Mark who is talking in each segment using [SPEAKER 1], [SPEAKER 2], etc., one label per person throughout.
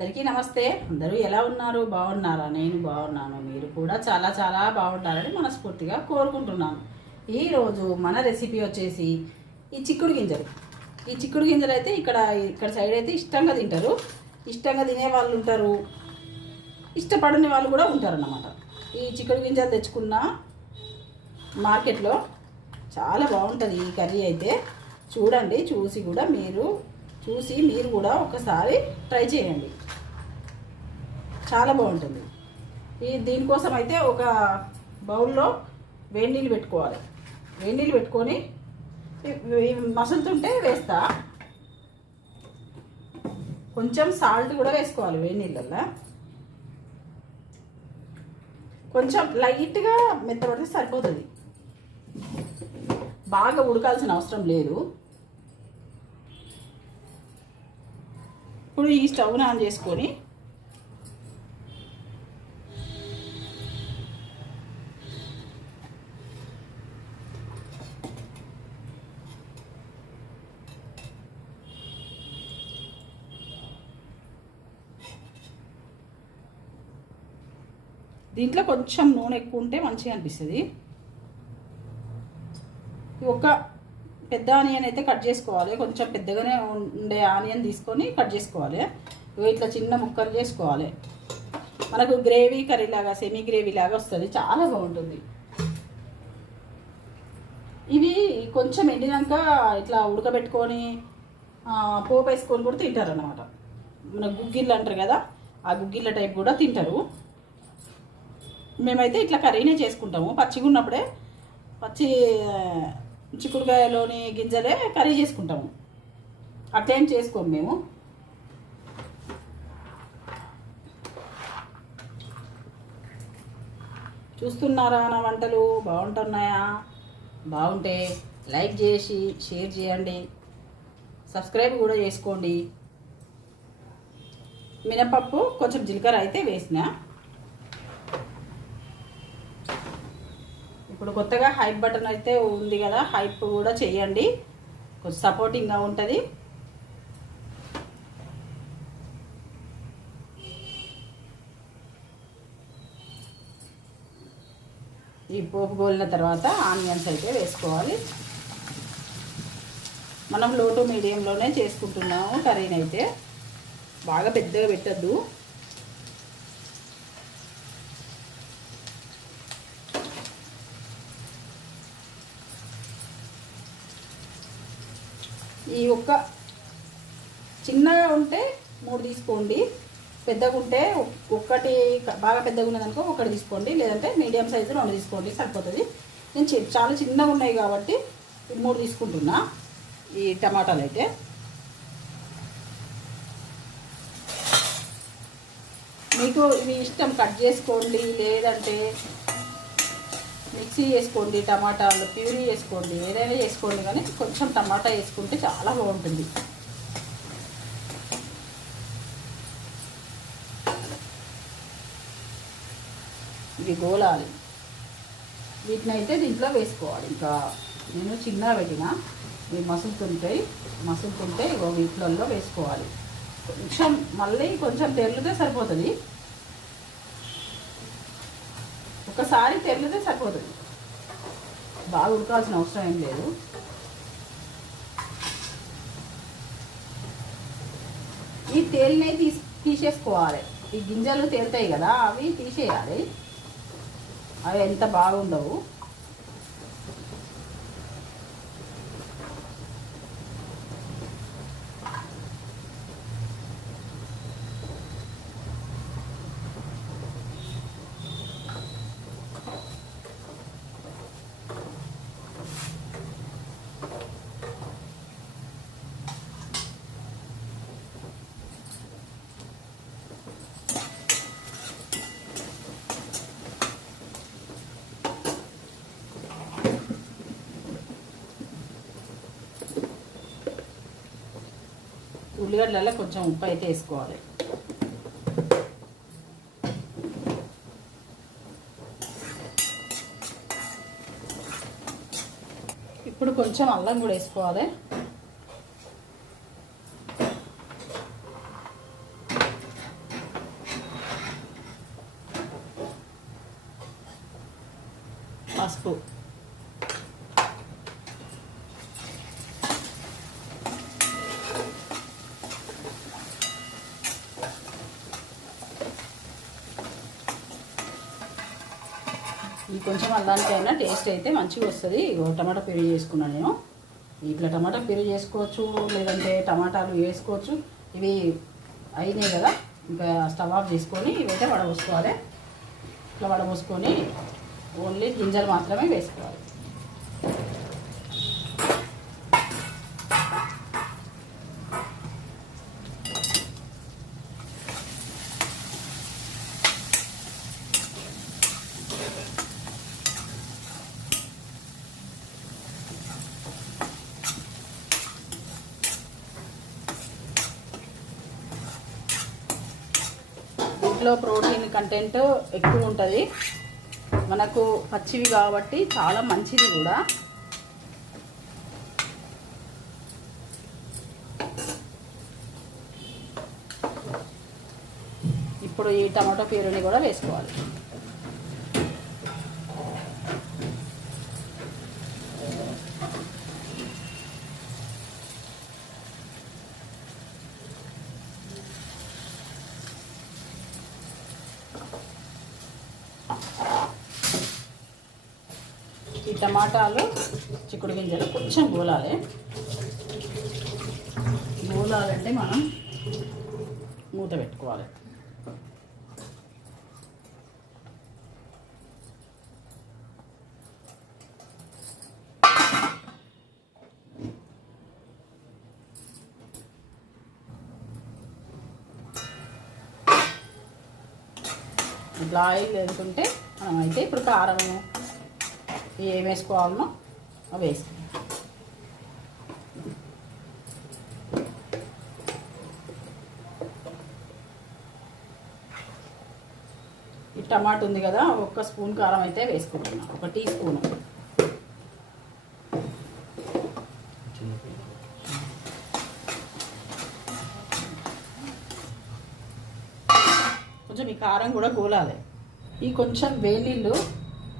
[SPEAKER 1] అందరికీ నమస్తే. అందరూ ఎలా ఉన్నారు? బాగున్నారా? నేను బాగున్నాను. మీరు కూడా చాలా చాలా బాగుంటారని మనస్ఫూర్తిగా కోరుకుంటున్నాను. ఈరోజు మన రెసిపీ వచ్చేసి ఈ చిక్కుడు గింజలు. ఈ చిక్కుడు గింజలు అయితే ఇక్కడ ఇక్కడ సైడ్ అయితే ఇష్టంగా తింటారు. ఇష్టంగా తినే వాళ్ళు ఉంటారు. ఇష్టపడని వాళ్ళు కూడా ఉంటారు అన్నమాట ఈ చిక్కుడు గింజలు తెచ్చుకున్న మార్కెట్లో చాలా బాగుంటుంది ఈ కర్రీ అయితే. చూడండి చూసి కూడా మీరు చూసి మీరు కూడా ఒకసారి ట్రై చేయండి. చాలా బాగుంటుంది. ఈ దీనికోసం అయితే ఒక బౌల్లో వేడి నీళ్ళు పెట్టుకోవాలి. వేడి నీళ్ళు పెట్టుకొని ఇవి- మసులుతుంటే వేస్తా. కొంచెం సాల్ట్ కూడా వేసుకోవాలి వేడి నీళ్ళల్లో. కొంచెం లైట్గా మెత్తబడితే సరిపోతుంది. బాగా ఉడకాల్సిన అవసరం లేదు. ఇప్పుడు ఈ స్టవ్ ఆన్ చేసుకొని దీంట్లో కొంచెం నూనె ఎక్కువ ఉంటే మంచిగా అనిపిస్తుంది. ఒక పెద్ద ఆనియన్ అయితే కట్ చేసుకోవాలి. కొంచెం పెద్దగానే ఉండే ఆనియన్ తీసుకొని కట్ చేసుకోవాలి. ఇట్లా చిన్న ముక్కలు చేసుకోవాలి. మనకు గ్రేవీ కర్రీ లాగా సెమీ గ్రేవీ లాగా వస్తుంది. చాలా బాగుంటుంది. ఇవి కొంచెం ఎండినాక ఇట్లా ఉడకబెట్టుకొని పోపు వేసుకొని కూడా తింటారు అన్నమాట మన గుగ్గిళ్ళు అంటారు కదా ఆ గుగ్గిళ్ళ టైప్ కూడా తింటారు. మేమైతే ఇట్లా కర్రీనే చేసుకుంటాము. పచ్చిగా ఉన్నప్పుడే పచ్చి చిక్కుడుకాయలోని గింజలే కర్రీ చేసుకుంటాము. అట్లేం చేసుకోము మేము. చూస్తున్నారా నా వంటలు? బాగుంటున్నాయా? బాగుంటే లైక్ చేసి షేర్ చేయండి. సబ్స్క్రైబ్ కూడా చేసుకోండి. మినపప్పు కొంచెం జీలకర్ర అయితే వేసిన. ఇప్పుడు కొత్తగా హైప్ బటన్ అయితే ఉంది కదా హైప్ కూడా చేయండి. కొంచెం సపోర్టింగ్గా ఉంటుంది. ఈ పోపు గోలిన తర్వాత ఆనియన్స్ అయితే వేసుకోవాలి. మనం లోటు మీడియంలోనే చేసుకుంటున్నాము కర్రీని అయితే. బాగా పెద్దగా పెట్టద్దు. ఈ ఒక్క చిన్నగా ఉంటే మూడు తీసుకోండి. పెద్దగా ఉంటే ఒక్కటి బాగా పెద్దగా ఉన్నదనుకో ఒకటి తీసుకోండి. లేదంటే మీడియం సైజు రెండు తీసుకోండి. సరిపోతుంది. నేను చాలా చిన్నగా ఉన్నాయి కాబట్టి మూడు తీసుకుంటున్నా. ఈ టమాటాలు అయితే. మీకు ఇవి ఇష్టం కట్ చేసుకోండి. లేదంటే మిక్సీ వేసుకోండి టమాటాలు ప్యూరీ వేసుకోండి ఏదైనా వేసుకోండి కానీ కొంచెం టమాటా వేసుకుంటే చాలా బాగుంటుంది. ఇవి గోలాలి. వీటిని అయితే దీంట్లో వేసుకోవాలి. ఇంకా నేను చిన్న పెట్టిన ఇవి మసులుతుంటాయి మసులుతుంటే ఇగో వీటిలలో వేసుకోవాలి. కొంచెం మళ్ళీ కొంచెం తెరిలితే సరిపోతుంది. ఒకసారి తెరిలితే సరిపోతుంది. బాగా ఉడకాల్సిన అవసరం ఏం లేదు. ఈ తేలినవి తీసి తీసేసుకోవాలి. ఈ గింజలు తేలుతాయి కదా అవి తీసేయాలి. అవి ఎంత బాగుండవు. ఉల్లిగడ్డలలో కొంచెం ఉప్పు అయితే వేసుకోవాలి. ఇప్పుడు కొంచెం అల్లం కూడా వేసుకోవాలి. ఈ కొంచెం అల్లానికైనా టేస్ట్ అయితే మంచిగా వస్తుంది. టమాటా పెరుగు చేసుకున్నాను నేను. ఇట్లా టమాటా పెరుగు చేసుకోవచ్చు లేదంటే టమాటాలు వేసుకోవచ్చు. ఇవి అయినాయి కదా ఇంకా స్టవ్ ఆఫ్ చేసుకొని ఇవైతే వడబోసుకోవాలి. ఇట్లా వడబోసుకొని ఓన్లీ గింజలు మాత్రమే వేసుకోవాలి. దీంట్లో ప్రోటీన్ కంటెంట్ ఎక్కువ ఉంటుంది. మనకు పచ్చివి కాబట్టి చాలా మంచిది కూడా. ఇప్పుడు ఈ టమాటో ప్యూరీని కూడా వేసుకోవాలి. టమాటాలు చిక్కుడు గింజలు కొంచెం గోలాలి. గోలాలంటే మనం మూత పెట్టుకోవాలి. ఇట్లా ఆయిల్ వేసుకుంటే మనం అయితే ఇప్పుడు కారము ఏం వేసుకోవాలనో అవి వేసుకుంటాం ఈ టమాటా ఉంది కదా ఒక్క స్పూన్ కారం అయితే వేసుకుంటున్నాం. ఒక టీ స్పూన్. కొంచెం ఈ కారం కూడా గోలాలి. ఈ కొంచెం వేలీళ్ళు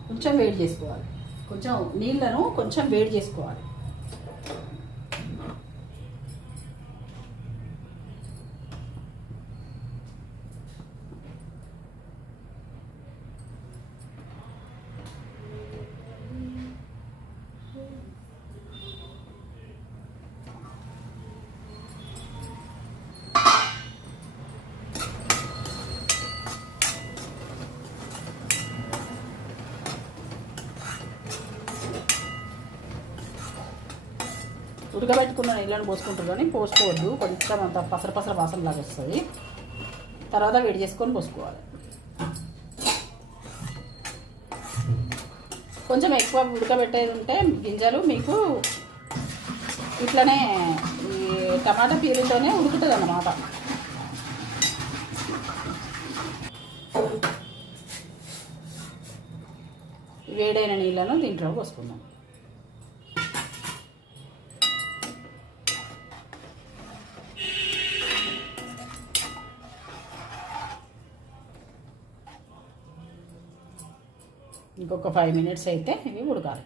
[SPEAKER 1] కొంచెం వేడి చేసుకోవాలి. కొంచెం నీళ్ళను కొంచెం వేడి చేసుకోవాలి. ఉడకబెట్టుకున్న నీళ్ళని పోసుకుంటారు కానీ పోసుకోవద్దు. కొంచెం అంత పసర పసర వాసన లాగా వస్తుంది. తర్వాత వేడి చేసుకొని పోసుకోవాలి. కొంచెం ఎక్కువ ఉడకబెట్టేది ఉంటే గింజలు మీకు ఇట్లనే ఈ టమాటా పీరుతోనే ఉడుకుతుంది అన్నమాట వేడైన నీళ్ళను దీంట్లో పోసుకుందాం. ఇంకొక ఫైవ్ మినిట్స్ అయితే ఇవి ఉడకాలి.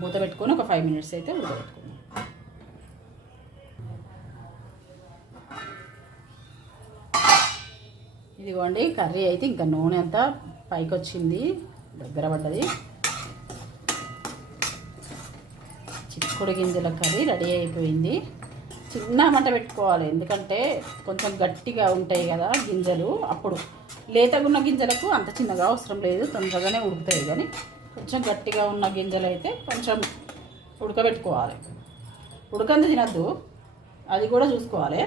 [SPEAKER 1] మూత పెట్టుకొని ఒక ఫైవ్ మినిట్స్ అయితే ఉడకబెట్టుకుందాం. ఇదిగోండి కర్రీ అయితే ఇంకా నూనె అంతా పైకి వచ్చింది దగ్గర పడ్డది. చిక్కుడు గింజల కర్రీ రెడీ అయిపోయింది. చిన్న మంట పెట్టుకోవాలి. ఎందుకంటే కొంచెం గట్టిగా ఉంటాయి కదా గింజలు. అప్పుడు లేతగా ఉన్న గింజలకు అంత చిన్నగా అవసరం లేదు. తొందరగానే ఉడుకుతాయి. కానీ కొంచెం గట్టిగా ఉన్న గింజలు అయితే కొంచెం ఉడకబెట్టుకోవాలి. ఉడకంది తినద్దు. అది కూడా చూసుకోవాలి.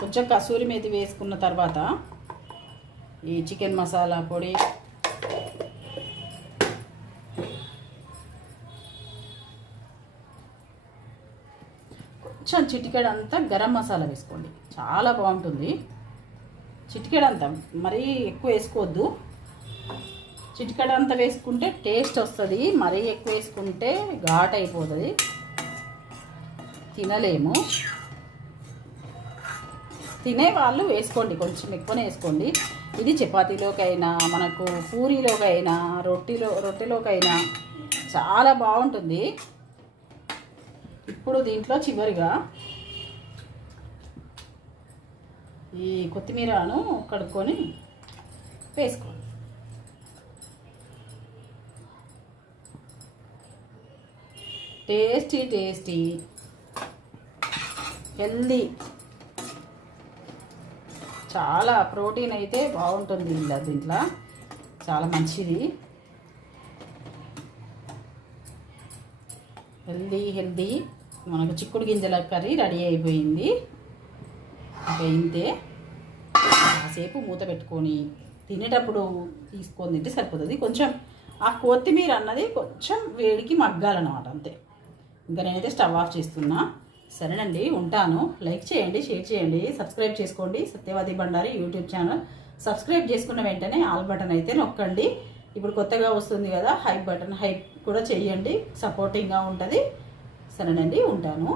[SPEAKER 1] కొంచెం కసూరి మేతి వేసుకున్న తర్వాత ఈ చికెన్ మసాలా పొడి కొంచెం చిటికెడంతా గరం మసాలా వేసుకోండి. చాలా బాగుంటుంది. చిటికెడంతా మరీ ఎక్కువ వేసుకోవద్దు. చిటికెడంతా వేసుకుంటే టేస్ట్ వస్తుంది. మరీ ఎక్కువ వేసుకుంటే ఘాట్ అయిపోతుంది. తినలేము. తినే వాళ్ళు వేసుకోండి. కొంచెం ఎక్కువనే వేసుకోండి. ఇది చపాతీలోకైనా మనకు పూరీలోకైనా రొట్టెలో రొట్టెలోకైనా చాలా బాగుంటుంది. ఇప్పుడు దీంట్లో చివరిగా ఈ కొత్తిమీరను కడుక్కొని వేసుకోండి టేస్టీ టేస్టీ హెల్దీ. చాలా ప్రోటీన్ అయితే బాగుంటుంది ఇలా దీంట్లో. చాలా మంచిది. Healthy healthy. మనకు చిక్కుడు గింజల కర్రీ రెడీ అయిపోయింది. ఇంకా ఇంతే. కాసేపు మూత పెట్టుకొని తినేటప్పుడు తీసుకొని తింటే సరిపోతుంది. కొంచెం ఆ కొత్తిమీర అన్నది కొంచెం వేడికి మగ్గాలన్నమాట అంతే. ఇంకా నేనైతే స్టవ్ ఆఫ్ చేస్తున్నా. సరేనండి ఉంటాను. లైక్ చేయండి షేర్ చేయండి సబ్స్క్రైబ్ చేసుకోండి. Satyavadi Bandari YouTube channel. Subscribe చేసుకున్న వెంటనే ఆల్ బటన్ అయితే నొక్కండి. ఇప్పుడు కొత్తగా వస్తుంది కదా హైప్ బటన్ హైప్ కూడా చేయండి. సపోర్టింగ్గా ఉంటుంది. సరేనండి ఉంటాను.